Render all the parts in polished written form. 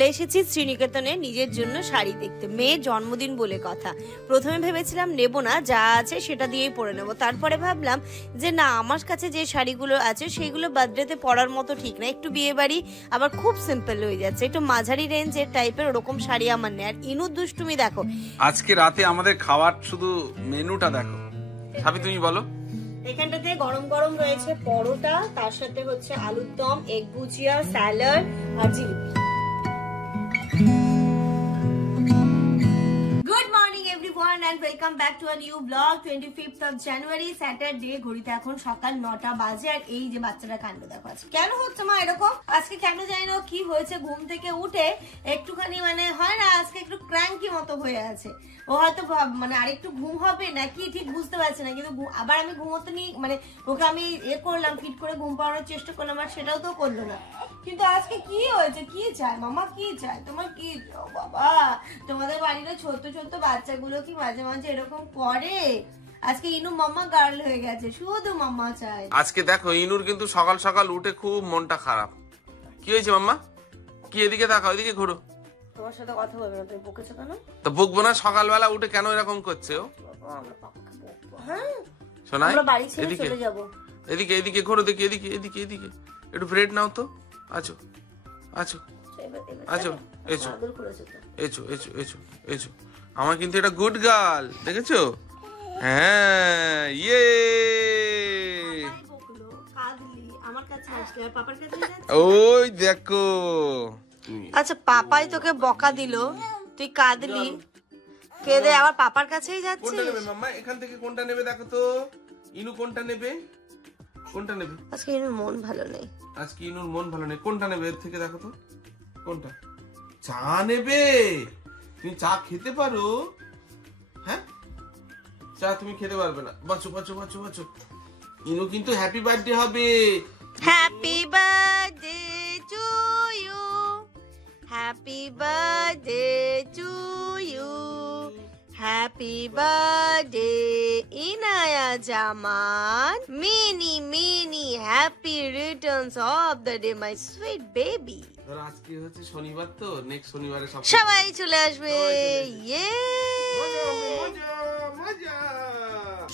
চলে এসেছি শ্রীনিকেতনে নিজের জন্য শাড়ি দেখতে। মেয়ের জন্মদিন বলে কথা। প্রথমে ভেবেছিলাম নেব না, যা আছে সেটা দিয়েই পরে নেব। তারপরে ভাবলাম যে না, আমার কাছে যে শাড়িগুলো আছে সেইগুলো বার্থডেতে পরার মতো ঠিক না, একটু বিয়ে বাড়ি আবার খুব সিম্পল হয়ে যাচ্ছে, একটু মাঝারি রেঞ্জের টাইপের ওরকম শাড়ি আমার নেই। আর ইনুর দুষ্টুমি দেখো, আজকে রাতে আমাদের খাওয়ার শুধু মেনুটা দেখো। সাবি তুমি বলো। এখানটাতে গরম গরম রয়েছে পরোটা, তার সাথে হচ্ছে আলুর দম, এগ ভুজিয়া, স্যালাড আর jalebi. Good morning everyone and welcome back to a new vlog. 25th of January Saturday. ঘড়িতে এখন সকাল 9টা বাজে। আর এই যে বাচ্চাটা কাণ্ড দেখো, আজকে কেন হচ্ছে মা এরকম? আজকে কেন জানি না কি হয়েছে, ঘুম থেকে উঠে একটুখানি মানে হয় না, আজকে একটু ক্র্যাঙ্কি মতো হয়ে আছে। ও হয়তো মানে আরেকটু ঘুম হবে নাকি ঠিক বুঝতে পারছি না, কিন্তু আবার আমি ঘুমোতে নি মানে ওকে আমি করলাম, ফিট করে ঘুম পাওয়ানোর চেষ্টা করলাম, আর সেটাও তো করলো না। কিন্তু আজকে কি হয়েছে, কি চায় মামা, কি চায় তোমার? কি বাবা, তোমাদের বাড়ির ছোট ছোট বাচ্চাগুলো কি মাঝে মাঝে এরকম করে? আজকে ইনু মাম্মা গার্ল হয়ে গেছে, শুধু মাম্মা চায়। আজকে দেখো ইনুর কিন্তু সকাল সকাল উঠে খুব মনটা খারাপ। কি হয়েছে মাম্মা? কি এদিকে তাকাও, এদিকে ঘোরো। তোমার সাথে কথা বলবে না, তুমি বকেছো কেন? তো বকবো না, সকালবেলা উঠে কেন এরকম করছে ও? হ্যাঁ শোনাই, আমরা বাড়ি ছেড়ে চলে যাব। এদিকে এদিকে ঘোরো, দেখি এদিকে এদিকে এদিকে। একটু ব্রেড নাও তো। আছো আছো আছো, এসো এসো এসো এসো এসো। আমার কিন্তু এটা গুড গার্ল, দেখেছো? হ্যাঁ, ইয়ে। ওই দেখো। আচ্ছা, পাপাই তোকে বকা দিল, তুই কাঁদলি, কেঁদে আবার পাপার কাছেই যাচ্ছিস। কোনটা নেবে মাম্মা? এখান থেকে কোনটা নেবে দেখো তো। ইনু কোনটা নেবে? কোনটা নেবে? আজকে ইনুর মন ভালো নেই। আজকে ইনুর মন ভালো নেই। কোনটা নেবে এর থেকে দেখো তো? কোনটা? চা নেবে? তুমি চা খেতে পারো? হ্যাঁ, চা তুমি খেতে পারবে না। বাঁচো বাঁচো বাঁচো বাঁচো। ইনু কিন্তু হ্যাপি বার্থডে হবে। Happy birthday to you, happy birthday to you, happy birthday Inaya Zaman, many many happy returns of the day my sweet baby. আজকে হচ্ছে শনিবার, তো নেক্সট শনিবারে সবাই চলে আসবে। ইয়ে,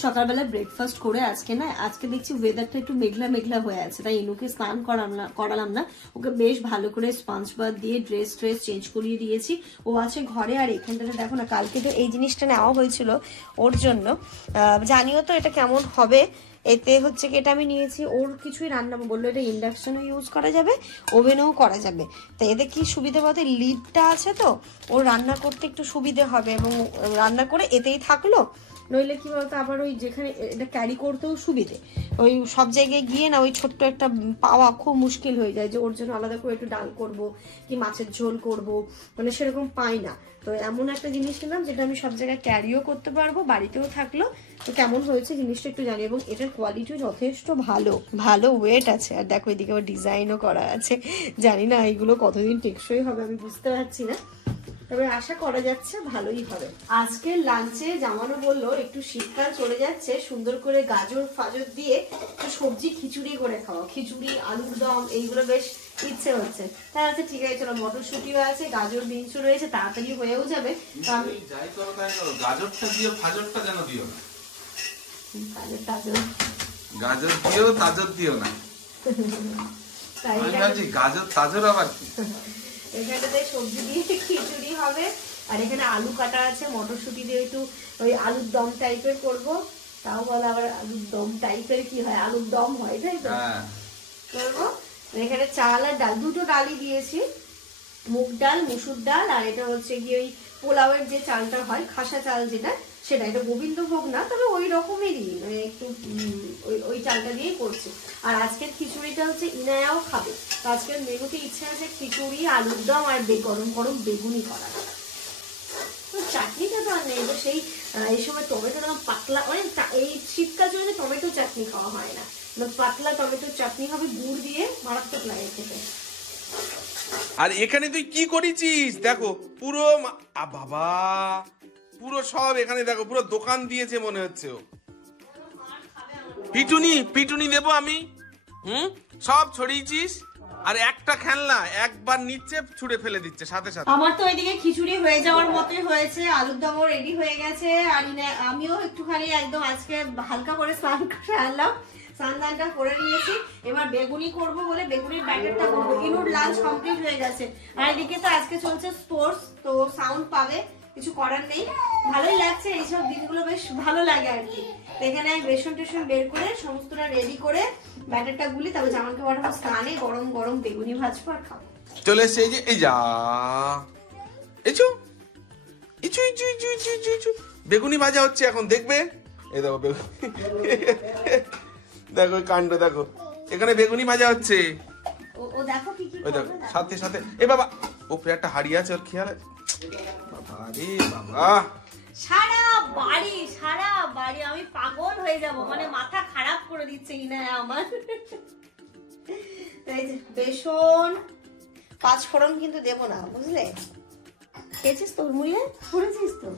সকালবেলা ব্রেকফাস্ট করে আজকে দেখছি ওয়েদারটা একটু মেঘলা মেঘলা হয়ে আছে, তাই ইনুকে স্নান করালাম না। ওকে বেশ ভালো করে স্পঞ্জ বাথ দিয়ে ড্রেস চেঞ্জ করিয়ে দিয়েছি। ও আছে ঘরে। আর এখানটাতে দেখো না, কালকে তো এই জিনিসটা নেওয়া হয়েছিল ওর জন্য। জানিও তো এটা কেমন হবে। এতে হচ্ছে কি, এটা আমি নিয়েছি, ওর কিছুই রান্না বললো এটা ইন্ডাকশনও ইউজ করা যাবে, ওভেনেও করা যাবে। তো এতে কি সুবিধে বলতে, লিডটা আছে তো ওর রান্না করতে একটু সুবিধে হবে, এবং রান্না করে এতেই থাকলো। নইলে কি বলতো, আবার ওই যেখানে এটা ক্যারি করতেও সুবিধে, ওই সব জায়গায় গিয়ে না ওই ছোট্ট একটা পাওয়া খুব মুশকিল হয়ে যায়, যে ওর জন্য আলাদা করে একটু ডাল করব কি মাছের ঝোল করব, মানে সেরকম পাই না। তো এমন একটা জিনিস নিলাম যেটা আমি সব জায়গায় ক্যারিও করতে পারবো, বাড়িতেও থাকলো। তো কেমন হয়েছে জিনিসটা একটু জানি, এবং এটার কোয়ালিটিও যথেষ্ট ভালো ওয়েট আছে। আর দেখো এদিকে আবার ডিজাইনও করা আছে। জানি না এইগুলো কতদিন টেকসই হবে, আমি বুঝতে পারছি না, তবে আশা করা যাচ্ছে ভালোই হবে। আজকে লাঞ্চে জামানো বললো একটু শীতকাল চলে যাচ্ছে, সুন্দর করে গাজর ফাজর দিয়ে একটু সবজি খিচুড়ি করে খাওয়া, খিচুড়ি আলুর দম এইগুলো বেশ ইচ্ছে হচ্ছে। তাই আছে, ঠিক আছে চলো, মটরশুটিও আছে, গাজর বিনসও রয়েছে, তাড়াতাড়ি হয়েও যাবে। গাজরটা দিও, ফাজরটা যেন দিও না। গাজর দিও, তাজর দিও না। গাজর তাজর আবার কি? এখানটাতে সবজি দিয়ে খিচুড়ি হবে, আর এখানে আলু কাটা আছে, মটরশুটি দিয়ে একটু ওই আলুর দম টাইপের করবো। তাও বলে আবার আলুর দম টাইপের কি হয়, আলুর দম হয়, তাই তো করবো। এখানে চাল আর ডাল, দুটো ডালই দিয়েছি, মুগ ডাল, মুসুর ডাল, আর এটা হচ্ছে গিয়ে ওই পোলাওয়ের যে চালটা হয়, খাসা চাল যেটা, সেটা। এটা গোবিন্দভোগ না, তবে ওই রকমেরই, মানে একটু ওই চালটা দিয়েই করছি। আর আজকের খিচুড়িটা হচ্ছে ইনায়াও খাবে, তো আজকের মেনুতে ইচ্ছে আছে খিচুড়ি, আলুর দম আর গরম গরম বেগুনি করা। চাটনিটা তো আর নেই, সেই এই সময় টমেটো পাতলা, মানে এই শীতকাল চলে টমেটো চাটনি খাওয়া হয় না, পাতলা টমেটো চাটনি হবে, গুড় দিয়ে, মারাত্মক লাগে খেতে। আর এখানে তুই কি করেছিস দেখো, পুরো বাবা, পুরো সব এখানে দেখো, পুরো দোকান দিয়েছে মনে হচ্ছে ও। পিটুনি দেবো আমি? সব ছড়িয়েছিস। আর একটা খেলনা একবার নিচ্ছে ছুঁড়ে ফেলে দিচ্ছে সাথে সাথে। আমার তো ওইদিকে খিচুড়ি হয়ে যাওয়ার মতোই হয়েছে, আলুর দমও রেডি হয়ে গেছে। আর আমিও একটুখানি একদম আজকে হালকা করে স্নান করে আনলাম, স্নানটা করে নিয়েছি। এবার বেগুনি করব বলে বেগুনির ব্যাটারটা করবো। ইনুর লাঞ্চ কমপ্লিট হয়ে গেছে। আর এদিকে তো আজকে চলছে স্পোর্টস, তো সাউন্ড পাবে, কিছু করার নেই। ভালোই লাগছে, এইসব দিনগুলো বেশ ভালো লাগে আর কি। এখানে বেসন টেসন বের করে সমস্তটা রেডি করে ব্যাটারটা গুলি, তবে জামাকে পাঠাবো স্নানে, গরম গরম বেগুনি ভাজবো আর খাবো। চলে এসে এই যে এই যা এচু ইচু ইচু ইচু ইচু ইচু ইচু বেগুনি ভাজা হচ্ছে এখন, দেখবে। এই দেখো দেখো কাণ্ড দেখো, এখানে বেগুনি ভাজা হচ্ছে। ও দেখো কি কি ওই দেখো সাথে সাথে এ বাবা ও একটা হাড়ি আছে ওর খেয়াল আছে। বাবা রে বাবা, সারা বাড়ি আমি পাগল হয়ে যাব, মানে মাথা খারাপ করে দিচ্ছে ইনায়া আমার। এই যে বেসন, পাঁচফোড়ন কিন্তু দেবো না, বুঝলে? খেয়েছিস তোর মুড়িয়ে করেছিস তো?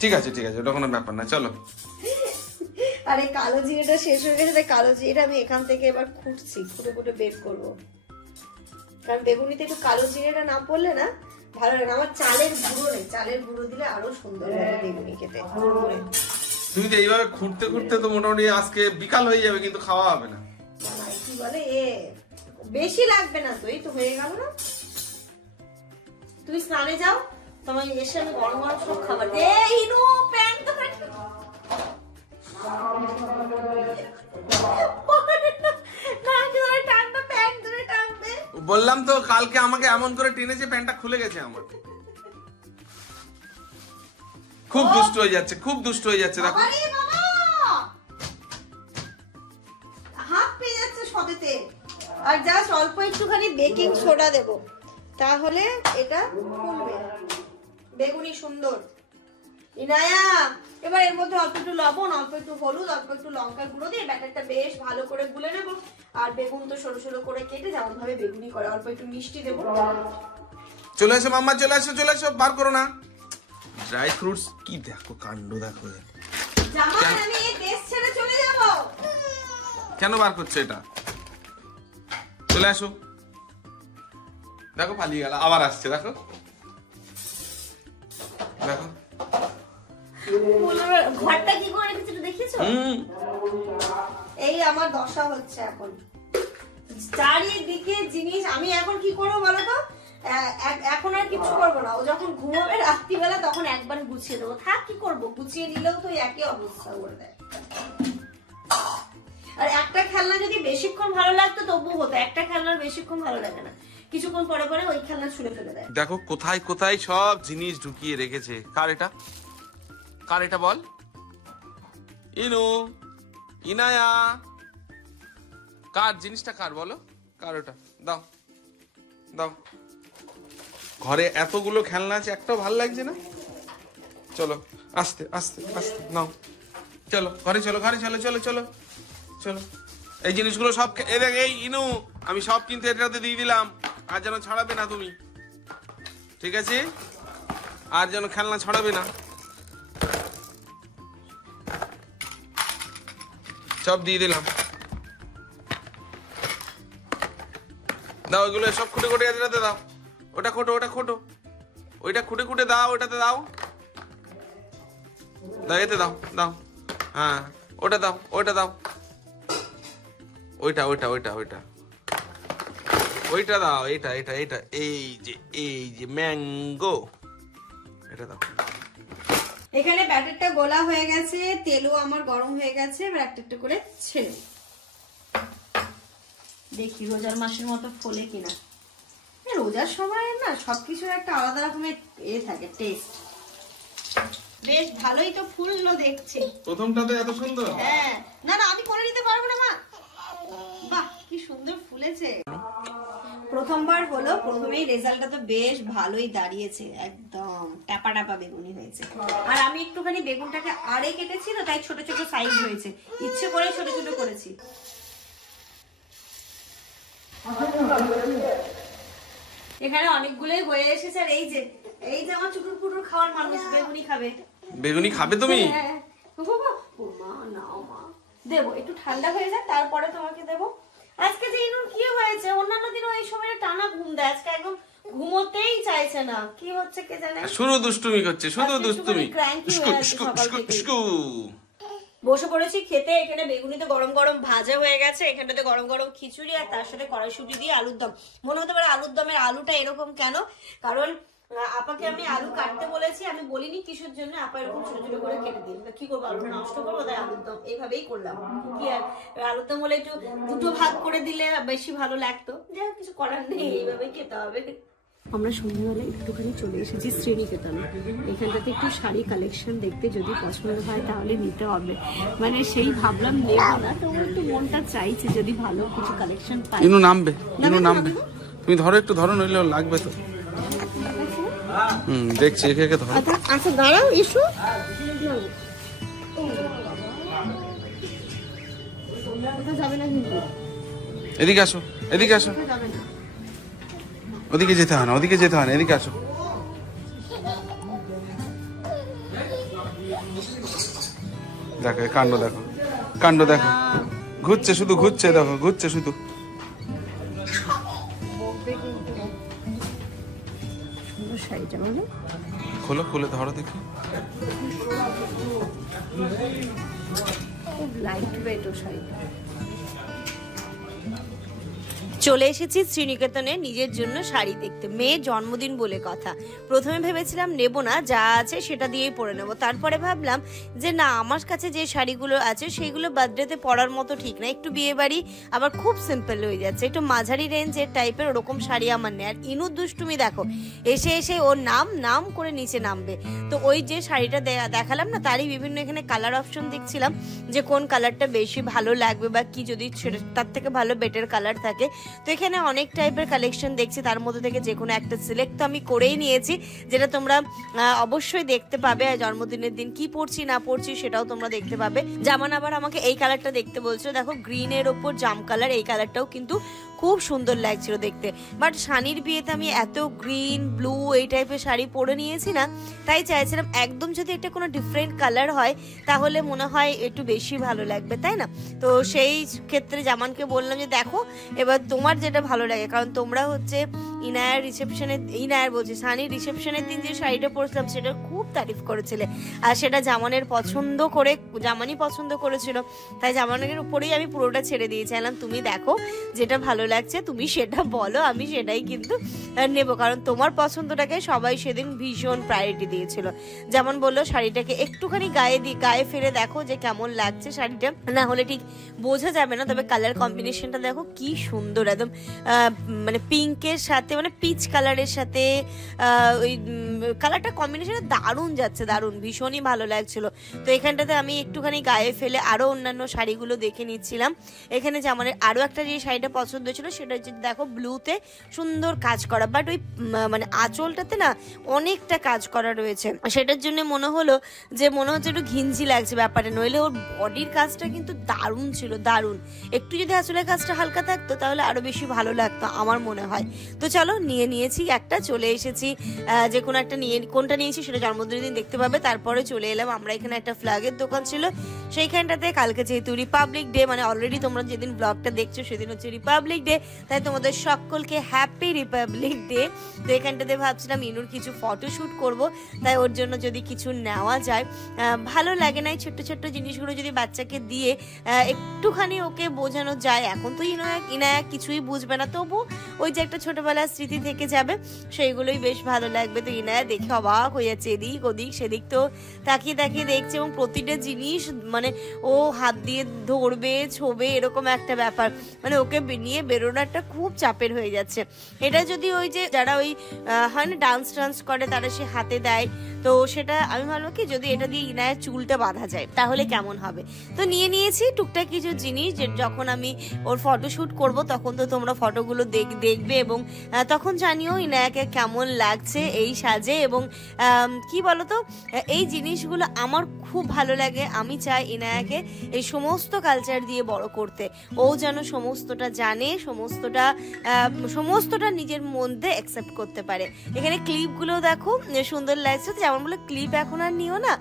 ঠিক আছে ওটা কোনো ব্যাপার না, চলো। আরে কালো জিরেটা শেষ হয়ে গেছে, তাই কালো জিরেটা আমি এখান থেকে এবার খুঁটে বের করবো। কারণ বেগুনিতে একটু কালো জিরেটা না পড়লে না ভালো লাগে। আমার চালের গুঁড়ো নেই, চালের গুঁড়ো দিলে আরো সুন্দর লাগে বেগুনি খেতে। তুমি তো এইভাবে খুঁড়তে তো মোটামুটি আজকে বিকাল হয়ে যাবে, কিন্তু খাওয়া হবে না। কি বলে বেশি লাগবে না তো, এই তো হয়ে গেল না। তুমি স্নানে যাও, তোমার এসে আমি গরম গরম সব খাবার। বললাম তো কালকে আমাকে এমন করে টেনেছে, প্যান্টটা খুলে গেছে আমার। খুব দুষ্ট হয়ে যাচ্ছে দেখো। হাত পেয়ে যাচ্ছে সবেতে। আর জাস্ট অল্প একটুখানি বেকিং সোডা দেব, তাহলে এটা ফুলবে, বেগুনি সুন্দর। ইনায়া এবার এর মধ্যে অল্প একটু লবণ, অল্প একটু হলুদ, অল্প একটু লঙ্কার গুঁড়ো দিয়ে ব্যাটারটা বেশ ভালো করে গুলে নেব। আর বেগুন তো সরু সরু করে কেটে যেমন ভাবে বেগুনি করে, অল্প একটু মিষ্টি দেবো। চলে এসো মাম্মা, চলে এসো, বার করো না ড্রাই ফ্রুটস। কি দেখো কাণ্ড দেখো। জামাই আমি এই দেশ ছেড়ে চলে যাব। কেন বার করছো এটা? চলে আসো, দেখো পালিয়ে গেল, আবার আসছে দেখো। ঘরটা কি করে রেখেছে দেখিয়েছো? এই আমার দশা হচ্ছে এখন, চারিদিকে জিনিস। আমি এখন কি করবো বলো তো? এখন আর কিছু করবো না, ও যখন ঘুমাবে রাত্রিবেলা তখন একবার গুছিয়ে দেবো। থাক কি করবো, গুছিয়ে নিলেও তো একই অবস্থা করে দেয়। আর একটা খেলনা যদি বেশিক্ষণ ভালো লাগতো তবু হতো, একটা খেলনার বেশিক্ষণ ভালো লাগে না, কিছুক্ষণ পরে পরে ওই খেলনা ছুঁড়ে ফেলে দেয়। দেখো কোথায় কোথায় সব জিনিস ঢুকিয়ে রেখেছে। কার এটা বল? ইনু, ইনায়া, কার জিনিসটা কার বলো? কার ওটা? দাও ঘরে এতগুলো খেলনা আছে, একটাও ভালো লাগছে না। চলো আস্তে নাও, চলো ঘরে চলো। এই জিনিসগুলো সব এই ইনু আমি সব কিন্তু এটাতে দিয়ে দিলাম, আর যেন ছাড়াবে না তুমি, ঠিক আছে? আর যেন খেলনা ছাড়াবে না, সব দিয়ে দিলাম। দাও ওইগুলো সব খুঁটে এটাতে দাও। ওটা খোটো ওইটা খুঁটে দাও, ওটাতে দাও, এতে দাও। হ্যাঁ ওটা দাও, ওইটা দাও, ওইটা দাও, এটা এই যে ম্যাঙ্গো, এটা দাও। এখানে ব্যাটারটা গোলা হয়ে গেছে, তেলও আমার গরম হয়ে গেছে। এবার একটা করে ছেড়ে দেখি রোজার মাসের মতো ফোলে কিনা। রোজার সময় না সবকিছুর একটা আলাদা রকমের থাকে, টেস্ট। বেশ ভালোই তো ফুললো দেখছি। প্রথমটাতে এত সুন্দর? হ্যাঁ, না আমি করে নিতে পারবো না মা। বাহ কি সুন্দর ফুলেছে। প্রথমবার হলো, প্রথমেই রেজাল্টটা তো বেশ ভালোই দাঁড়িয়েছে, একদম টাপা বেগুনি হয়েছে। আর আমি একটুখানি বেগুনটাকে আড়ে কেটেছি না, তাই ছোট ছোট সাইজ হয়েছে, ইচ্ছে করে ছোট ছোট করেছি। এখানে অনেকগুলোই হয়ে এসেছে। আর এই যে আমার চুটুর পুটুর খাওয়ার মানুষ বেগুনি খাবে তুমি? মা নাও মা, দেবো একটু ঠান্ডা হয়ে যায় তারপরে তোমাকে দেবো। আজকে যে ইনুর কি হয়েছে, অন্যান্য দিনও এই সময় টানা ঘুম দেয়, আজকে একদম ঘুমোতেই চাইছে না, কি হচ্ছে কে জানে, শুধু দুষ্টুমি করছে, শুধু দুষ্টুমি। বসে পড়েছি খেতে, এখানে বেগুনিতে গরম গরম ভাজা হয়ে গেছে, এখানটাতে গরম গরম খিচুড়ি, আর তার সাথে কড়াইশুঁটি দিয়ে আলুর দম। মনে হতে পারে আলুর দমের আলুটা এরকম কেন, কারণ আপাকে আমি আলু কাটতে বলেছি, আমি বলিনি কিসের জন্য, আপা এরকম ছোট ছোট করে কেটে দিই, কি করবো আলুটা নষ্ট করবো, তাই আলুর দম এইভাবেই করলাম। কি আর আলুর দম হলে একটু দুটো ভাগ করে দিলে বেশি ভালো লাগতো, যাই হোক কিছু করার নেই, এইভাবেই খেতে হবে। আমরা সন্ধ্যাবেলা একটুখানি চলে এসেছি শ্রীনিকেতন, এখানটাতে একটু শাড়ি কালেকশন দেখতে, যদি পছন্দ হয় তাহলে নিতে হবে, মানে সেই ভাবলাম নেব না, তো একটু মনটা চাইছে যদি ভালো কিছু কালেকশন পাই। ইনু নামবে, ইনু নামবে, তুমি ধরো, একটু ধরো, নইলে লাগবে তো। দেখছি, একে একে ধরো। আচ্ছা দাঁড়াও, এসো, যাবে না কিন্তু, এদিকে আসো, এদিকে আসো, ওদিকে যেতে হয় না, ওদিকে যেতে হয় না, এদিকে আসো। দেখো কাণ্ড, দেখো কাণ্ড, দেখো ঘুরছে, শুধু ঘুরছে, দেখো ঘুরছে শুধু। খোলো, খুলে ধরো দেখি। খুব লাইট ওয়েট শাড়িটা। চলে এসেছি শ্রীনিকেতনে নিজের জন্য শাড়ি দেখতে, মেয়ের জন্মদিন বলে কথা। প্রথমে ভেবেছিলাম নেব না, যা আছে সেটা দিয়েই পরে নেব, তারপরে ভাবলাম যে না, আমার কাছে যে শাড়িগুলো আছে সেইগুলো বার্থডেতে পরার মতো ঠিক না, একটু বিয়ে বাড়ি আবার খুব সিম্পল হয়ে যাচ্ছে, একটু মাঝারি রেঞ্জের টাইপের ওরকম শাড়ি আমার নেই। আর ইনুর দুষ্টুমি দেখো, এসে এসে ওর নাম করে নিচে নামবে। তো ওই যে শাড়িটা দেখালাম না, তারই বিভিন্ন এখানে কালার অপশন দেখছিলাম যে কোন কালারটা বেশি ভালো লাগবে, বা কি যদি তার থেকে ভালো বেটার কালার থাকে। তো এখানে অনেক টাইপের কালেকশন দেখছি, তার মধ্যে থেকে যে কোনো একটা সিলেক্ট তো আমি করেই নিয়েছি, যেটা তোমরা অবশ্যই দেখতে পাবে। জন্মদিনের দিন কি পরছি না পরছি সেটাও তোমরা দেখতে পাবে। যেমন আবার আমাকে এই কালারটা দেখতে বলছো, দেখো গ্রিনের ওপর জাম কালার, এই কালারটাও কিন্তু খুব সুন্দর লাগছিল দেখতে। বাট শানির বিয়েতে আমি এত গ্রিন ব্লু এই টাইপের শাড়ি পরে নিয়েছি না, তাই চাইছিলাম একদম যদি একটা কোনো ডিফারেন্ট কালার হয় তাহলে মনে হয় একটু বেশি ভালো লাগবে, তাই না? তো সেই ক্ষেত্রে জামানকে বললাম যে দেখো এবার তোমার যেটা ভালো লাগে, কারণ তোমরা হচ্ছে ইনায়ার রিসেপশনের, ইনায়ার বলছি শানির রিসেপশনের দিন যে শাড়িটা পরেছিলাম সেটা খুব তারিফ করেছিলে, আর সেটা জামানের পছন্দ করে, জামানই পছন্দ করেছিল, তাই জামানের উপরেই আমি পুরোটা ছেড়ে দিয়েছিলাম। তুমি দেখো যেটা ভালো লাগছে তুমি সেটা বলো, আমি সেটাই কিন্তু নেব, কারণ তোমার পছন্দটাকে সবাই সেদিন ভীষণ প্রায়োরিটি দিয়েছিল। যেমন বললো শাড়িটাকে একটুখানি গায়ে ফেলে দেখো যে কেমন লাগছে শাড়িটা, না হলে ঠিক বোঝা যাবে না। তবে কালার কম্বিনেশনটা দেখো কি সুন্দর, একদম মানে পিঙ্কের সাথে মানে পিচ কালারের সাথে ওই কালারটা কম্বিনেশনে দারুণ যাচ্ছে, দারুণ, ভীষণই ভালো লাগছিল। তো এখানটাতে আমি একটুখানি গায়ে ফেলে আরো অন্যান্য শাড়িগুলো দেখে নিচ্ছিলাম। এখানে যে আমার আরো একটা যে শাড়িটা পছন্দ ছিল সেটা হচ্ছে দেখো ব্লুতে সুন্দর কাজ করা, বাট ওই মানে আঁচলটাতে না অনেকটা কাজ করা রয়েছে, সেটার জন্য মনে হলো যে মনে হচ্ছে একটু ঘিঞ্জি লাগছে ব্যাপারটা, নইলে ওর বডির কাজটা কিন্তু দারুণ ছিল, দারুণ। একটু যদি আঁচলের কাজটা হালকা থাকতো তাহলে আরো বেশি ভালো লাগতো আমার মনে হয়। তো চলো নিয়েছি একটা, চলে এসেছি, যে কোনো একটা কোনটা নিয়েছি সেটা জন্মদিনের দিন দেখতে পাবে। তারপরে চলে এলাম আমরা, এখানে একটা ফ্ল্যাগের দোকান ছিল সেইখানটাতে, কালকে যেহেতু রিপাবলিক ডে, মানে অলরেডি তোমরা যেদিন ব্লগটা দেখছো সেদিন হচ্ছে রিপাবলিক ডে, তাই তোমাদের সকলকে হ্যাপি রিপাবলিক ডে। তো এখানটাতে ভাবছিলাম ইনুর কিছু ফটোশুট করব, তাই ওর জন্য যদি কিছু নেওয়া যায়, ভালো লাগে না এই ছোট্ট ছোট্ট জিনিসগুলো যদি বাচ্চাকে দিয়ে একটুখানি ওকে বোঝানো যায়। এখন তো ইনায়া কিছুই বুঝবে না, তবু ওই যে একটা ছোটবেলার স্মৃতি থেকে যাবে, সেইগুলোই বেশ ভালো লাগবে। তো ইনায়া দেখে অবাক হয়ে যাচ্ছে, এদিক ওদিক সেদিক তো তাকিয়ে তাকিয়ে দেখছে, এবং প্রতিটা জিনিস মানে ও হাত দিয়ে ধরবে ছোবে এরকম একটা ব্যাপার, মানে ওকে নিয়ে বেরোনো একটা খুব চাপের হয়ে যাচ্ছে। এটা যদি ওই যে যারা ওই হয় না ডান্স করে তারা সে হাতে দেয়, তো সেটা আমি ভাবলাম কি যদি এটা দিয়ে ইনায়ের চুলটা বাঁধা যায় তাহলে কেমন হবে। তো নিয়েছি টুকটাক কিছু জিনিস, যে যখন আমি ওর ফটোশুট করব তখন তো তোমরা ফটোগুলো দেখবে, এবং তখন জানিও ইনায়াকে কেমন লাগছে এই সাজে। এবং কি বলতো এই জিনিসগুলো আমার খুব ভালো লাগে। আমি চাই ইনায়াকে এই সমস্ত কালচার দিয়ে বড় করতে, ও যেন সমস্তটা জানে, সমস্তটা নিজের মধ্যে অ্যাকসেপ্ট করতে পারে। এখানে ক্লিপগুলো দেখো সুন্দর লাগছে, যেমন বলে ক্লিপ এখন আর নিও না,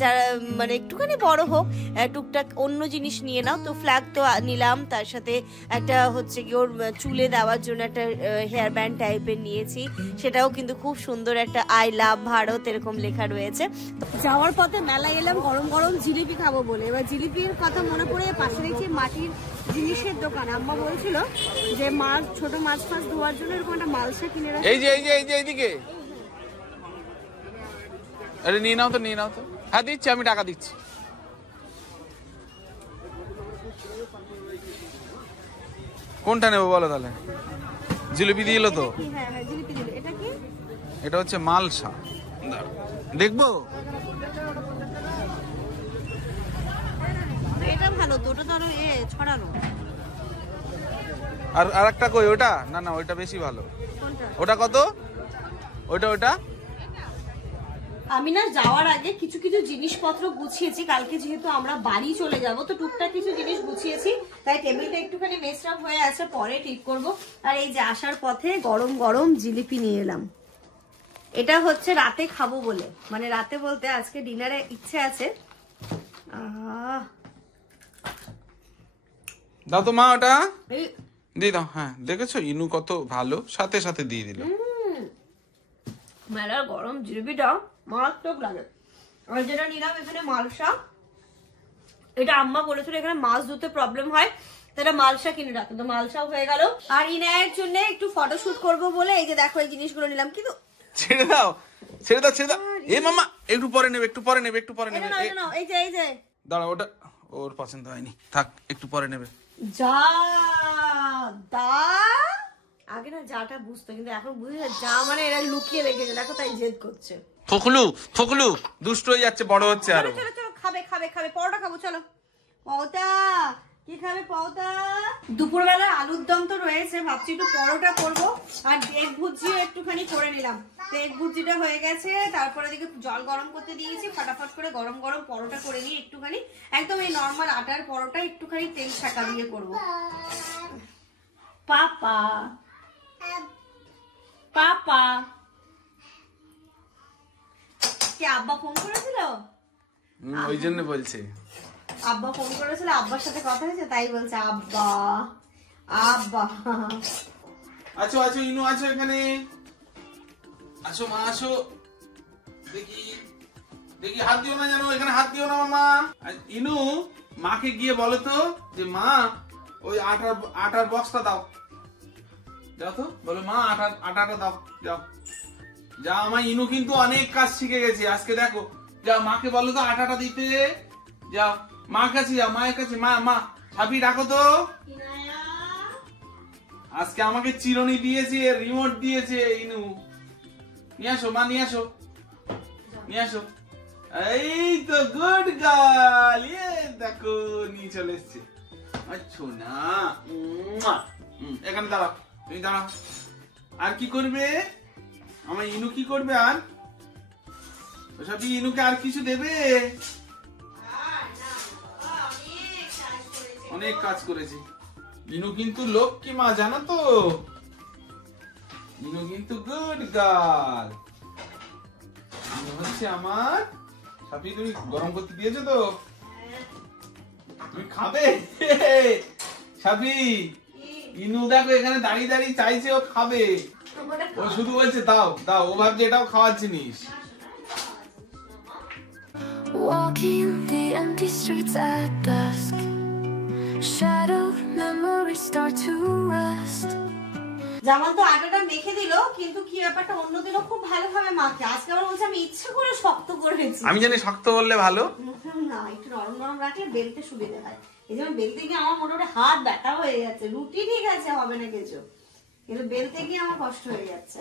যারা মানে একটুখানি বড় হোক টুকটাক অন্য জিনিস নিয়ে নাও। তো ফ্ল্যাগ তো নিলাম, তার সাথে একটা হচ্ছে কি ওর চুলে দেওয়ার জন্য একটা হেয়ার ব্যান্ড টাইপের নিয়েছি, সেটাও কিন্তু খুব সুন্দর একটা আই লাভ ভারত এরকম লেখা রয়েছে। যাওয়ার পথে মেলায় এলাম গরম গরম জিলিপি খাবো বলে। এবার জিলিপির কথা মনে পড়ে পাশে দেখছি মাটির জিনিসের দোকান। আম্মা বলছিল যে মাছ, ছোট মাছ ফাছ ধোয়ার জন্য এরকম একটা মালসা কিনে রাখি। এই যে এইদিকে, আরে নিয়ে নাও তো। হ্যাঁ দিচ্ছি, আমি টাকা দিচ্ছি। কোনটা নেবো বলো তাহলে? জিলিপি দিয়ে এলো তো? হ্যাঁ জিলিপি দিল। এটা কি? এটা হচ্ছে মালসা। দেখবো? এটা ভালো তো, ওটা ধরো ছড়ানো। আর একটা কই? ওটা না ওইটা বেশি ভালো। ওটা কত? ওটা আমি না যাওয়ার আগে কিছু কিছু জিনিসপত্র গুছিয়েছি, কালকে যেহেতু আমরা বাড়ি চলে যাব তো টুকটাক কিছু জিনিস গুছিয়েছি, তাই টেবিলটা একটুখানি মেসরাপ হয়ে আছে, পরে ঠিক করব। আর এই যে আসার পথে গরম গরম জিলিপি নিয়ে এলাম। এটা হচ্ছে রাতে খাবো বলে, মানে রাতে বলতে আজকে ডিনারে ইচ্ছে আছে। দাও তো মা, ওটা দিয়ে দাও। হ্যাঁ দেখেছো ইনু কত ভালো, সাথে সাথে দিয়ে দিল। মেলার গরম জিলিপিটা মারাত্মক লাগে। আর যেটা নিলাম এখানে মালসা, এটা আম্মা বলেছিল এখানে মাছ ধুতে প্রবলেম হয়, তাহলে মালসা কিনে রাখো, তো মালসাও হয়ে গেল। আর ইনায়ের জন্য একটু ফটোশুট করবো বলে এই যে দেখো এই জিনিসগুলো নিলাম। কিন্তু ছেড়ে দাও। এ মামা একটু পরে নেবে। এই যে দাঁড়া, ওটা ওর পছন্দ হয়নি, থাক একটু পরে নেবে। আগে না যাটা বুঝতো, কিন্তু এখন বুঝে যা মানে এরা লুকিয়ে রেখেছে, দেখো তাই জেদ করছে। ফকলু দুষ্ট হয়ে যাচ্ছে, বড় হচ্ছে আরো। চলো খাবে পরোটা খাবো, চলো। পরোটা কি খাবে? পরোটা। দুপুরবেলা আলুর দম তো রয়েছে, ভাবছি একটু পরোটা করবো। আর এগ ভুজিও একটুখানি করে নিলাম, তো এগ ভুজিটা হয়ে গেছে। তারপরে দিকে জল গরম করতে দিয়েছি, ফটাফট করে গরম গরম পরোটা করে নিয়ে একটুখানি একদম এই নর্মাল আটার পরোটা একটুখানি তেল ছাকা দিয়ে করবো। পাপা কি আব্বা ফোন করেছিল? ওই জন্য বলছে। আব্বা ফোন করেছিল, আব্বার সাথে কথা হয়েছে, তাই বলছে আব্বা। আছো ইনু, আছো এখানে, আছো মা, আছো। দেখি হাত দিও না, জানো এখানে হাত দিও না মামা। ইনু মাকে গিয়ে বলো তো যে মা ওই আটার বক্সটা দাও। যাও তো, বলো মা আটাটা দাও। যাও আমার ইনু কিন্তু অনেক কাজ শিখে গেছে আজকে, দেখো। যাও মাকে বলো তো আটাটা দিতে। যাও মার কাছে, যাও মায়ের কাছে। মা ছাপি ডাকো তো। আজকে আমাকে চিরুনি দিয়েছে, রিমোট দিয়েছে ইনু। নিয়ে আসো মা, নিয়ে আসো। এই তো গুড গার্ল, দেখো নিয়ে চলে এসছে। আচ্ছা না, এখানে দাঁড়াও, তুমি দাঁড়াও। আর কি করবে আমার ইনু? কি করবে আর? ওসব ইনুকে আর কিছু দেবে? অনেক কাজ করেছে ইনু, কিন্তু লক্ষ্মী মা, জানো তো। ইনু কিন্তু গুড গার্ল। ইনু হচ্ছে আমার সাপি। তুমি গরম করতে দিয়েছো তো? তুমি খাবে সাপি? ইনু দেখো এখানে দাঁড়িয়ে দাঁড়িয়ে চাইছে ও খাবে। ও শুধু বলছে দাও। ও ভাবছে এটাও খাওয়ার জিনিস। Walking the empty streets at dusk, shadowed memories start to rust. জামান তো আটাটা মেখে দিল, কিন্তু কি ব্যাপারটা অন্যদিন খুব ভালোভাবে মাখে, আজকে আবার বলছে আমি ইচ্ছা করে শক্ত করেছি। আমি জানি শক্ত বললে ভালো না, একটু নরম নরম রাখলে বেলতে সুবিধা হয়। এই যেমন বেলতে গিয়ে আমার মোটামুটি হাত ব্যথা হয়ে যাচ্ছে। রুটি ঠিক আছে, হবে না কিছু, কিন্তু বেলতে গিয়ে আমার কষ্ট হয়ে যাচ্ছে।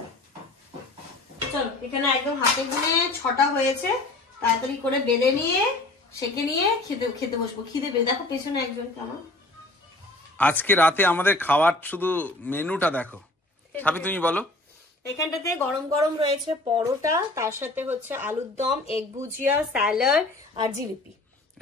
চলো এখানে একদম হাতে গুনে 6টা হয়েছে, তাড়াতাড়ি করে বেলে নিয়ে সেকে নিয়ে খেতে বসবো। খিদে পেয়ে দেখো পেছনে একজন কেমন। আজকে রাতে আমাদের খাওয়ার শুধু মেনুটা দেখো। সাপি তুমি বলো। এখানটাতে গরম গরম রয়েছে পরোটা, তার সাথে হচ্ছে আলুর দম, এগ ভুজিয়া, স্যালাড আর জিলিপি।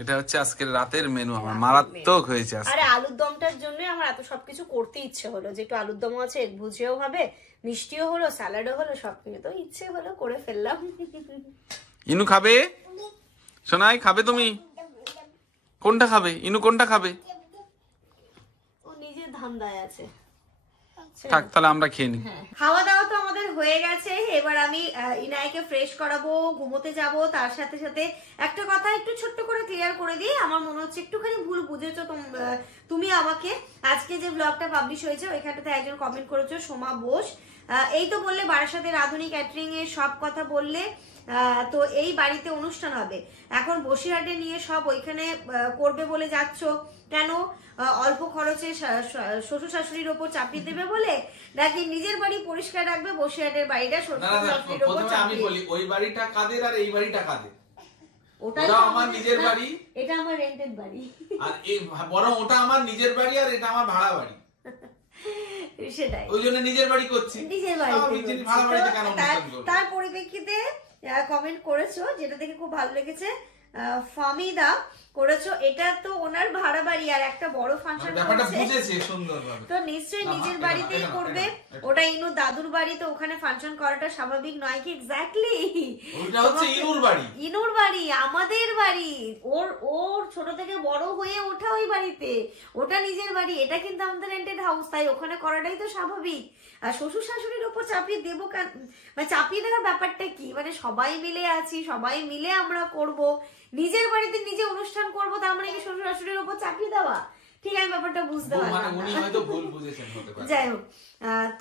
এটা হচ্ছে আজকের রাতের মেনু, আমার মারাত্মক হয়েছে আজকে। আরে আলুর দমটার জন্য আমার এত সবকিছু করতে ইচ্ছে হলো, যে একটু আলুর দমও আছে, এগ ভুজিয়াও হবে, মিষ্টিও হলো, স্যালাডও হলো, সবকিছু তো ইচ্ছে হলো করে ফেললাম। ইনু খাবে? সোনাই খাবে তুমি? কোনটা খাবে ইনু, কোনটা খাবে? ও নিজের ধান্দায় আছে। থাক তাহলে আমরা খেয়ে নিই। খাওয়া দাওয়া তো আমাদের হয়ে গেছে, এবার আমি ইনায়কে ফ্রেশ করাবো, ঘুমোতে যাব। তার সাথে সাথে একটা কথা একটু ছোট্ট করে ক্লিয়ার করে দিই, আমার মনে হচ্ছে একটুখানি ভুল বুঝেছো তুমি আমাকে। আজকে যে ব্লগটা পাবলিশ হয়েছে ওইখানটাতে একজন কমেন্ট করেছো, সোমা বোস, এই তো বললে বারাসাতের আধুনিক ক্যাটারিং এর সব কথা বললে, তো এই বাড়িতে অনুষ্ঠান হবে, এখন বসিরহাটে নিয়ে সব ওইখানে করবে বলে যাচ্ছ কেন? অল্প খরচে শ্বশুর শাশুড়ির ওপর চাপিয়ে দেবে বলে, নাকি নিজের বাড়ি পরিষ্কার রাখবে, বসিরহাটের বাড়িটা শ্বশুর শাশুড়ির ওপর আমি বলি ওই বাড়িটা কাদের আর এই বাড়িটা কাদের? ওটা আমার নিজের বাড়ি, এটা আমার রেন্টেড বাড়ি, আর এই বরং ওটা আমার নিজের বাড়ি আর এটা আমার ভাড়া বাড়ি। সেটাই, ওই জন্য নিজের বাড়ি করছি, নিজের বাড়িতে। ভাড়া বাড়িতে কেন অনুষ্ঠান করব? তার পরিপ্রেক্ষিতে কমেন্ট করেছো, যেটা দেখে খুব ভালো লেগেছে, ফামিদা করেছো, এটা তো ওনার ভাড়া বাড়ি আর একটা বড় ফাংশন তো নিশ্চয়ই নিজের বাড়িতেই করবে। ওটা ইনুর দাদুর বাড়ি, তো ওখানে ফাংশন করাটা স্বাভাবিক নয় কি? এক্স্যাক্টলি, ওটা হচ্ছে ইনুর বাড়ি, ইনুর বাড়ি, আমাদের বাড়ি, ওর ছোট থেকে বড় হয়ে ওঠা ওই বাড়িতে, ওটা নিজের বাড়ি, এটা কিন্তু আমাদের রেন্টেড হাউস, তাই ওখানে করাটাই তো স্বাভাবিক। আর শ্বশুর শাশুড়ির উপর চাপিয়ে দেবো কেন? মানে চাপিয়ে দেওয়ার ব্যাপারটা কি? মানে সবাই মিলে আছি, সবাই মিলে আমরা করব, নিজের বাড়িতে নিজে অনুষ্ঠান করব, তার মানে কি শ্বশুর শাশুড়ির উপর চাপিয়ে দেওয়া? ঠিক আমি ব্যাপারটা বুঝতে পারলাম না। যাই হোক,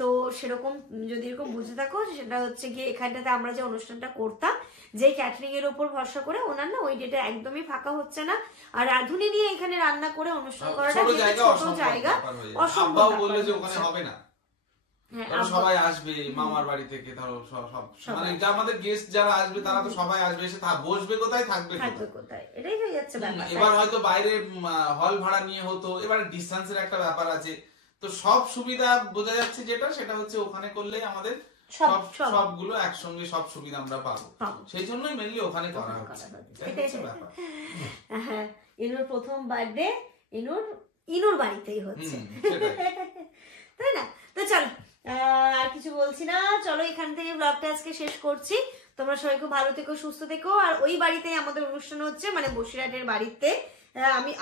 তো সেরকম যদি এরকম বুঝে থাকো, সেটা হচ্ছে গিয়ে এখানটাতে আমরা যে অনুষ্ঠানটা করতাম, যে ক্যাটারিং এর উপর ভরসা করে, ওনার না ওই ডেটে একদমই ফাঁকা হচ্ছে না, আর রাঁধুনি নিয়ে এখানে রান্না করে অনুষ্ঠান করাটা ছোট জায়গা, অসম্ভব হবে না। সবাই আসবে মামার বাড়ি থেকে, ধরো সব মানে আমাদের গেস্ট যারা আসবে তারা তো সবাই আসবে, এসে বসবে কোথায়, থাকবে কোথায়, এটাই হয়ে যাচ্ছে ব্যাপার। এবার হয়তো বাইরে হল ভাড়া নিয়ে হতো, এবার ডিসটেন্সের একটা ব্যাপার আছে, তো সব সুবিধা বোঝা যাচ্ছে যেটা, সেটা হচ্ছে ওখানে করলেই আমাদের সবগুলো একসঙ্গে সব সুবিধা আমরা পাবো, সেই জন্যই মেনলি ওখানে করা হচ্ছে। হ্যাঁ, ইনুর প্রথম বার্থডে ইনুর বাড়িতেই হচ্ছে, তাই না? তো চলো, আর কিছু বলছি না, চলো এখান থেকে ব্লগটা আজকে শেষ করছি। তোমরা সবাই খুব ভালো থেকো, সুস্থ থেকো। আর ওই বাড়িতেই আমাদের অনুষ্ঠান হচ্ছে, মানে বসিরহাটের বাড়িতে।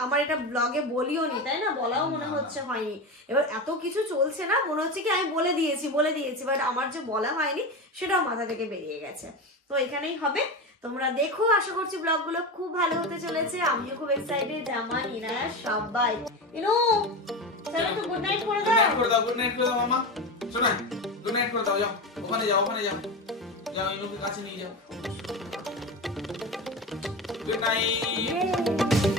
আমার এটা ব্লগে বলিও নি, তাই না? বলাও মনে হচ্ছে হয়নি। এবার এত কিছু চলছে না, মনে হচ্ছে কি আমি বলে দিয়েছি, বাট আমার যে বলা হয়নি সেটাও মাথা থেকে বেরিয়ে গেছে। তো এখানেই হবে, তোমরা দেখো। আশা করছি ব্লগগুলো খুব ভালো হতে চলেছে, আমিও খুব এক্সাইটেড। আমার ইনায়া সবাই ইনু চলো তো গুড নাইট করে দাও। গুড নাইট করে দাও মামা। শোনা, গুড নাইট করে দাও, যাও ওখানে যাও, যাও ইনুকে কাছে নিয়ে যাও। Good night.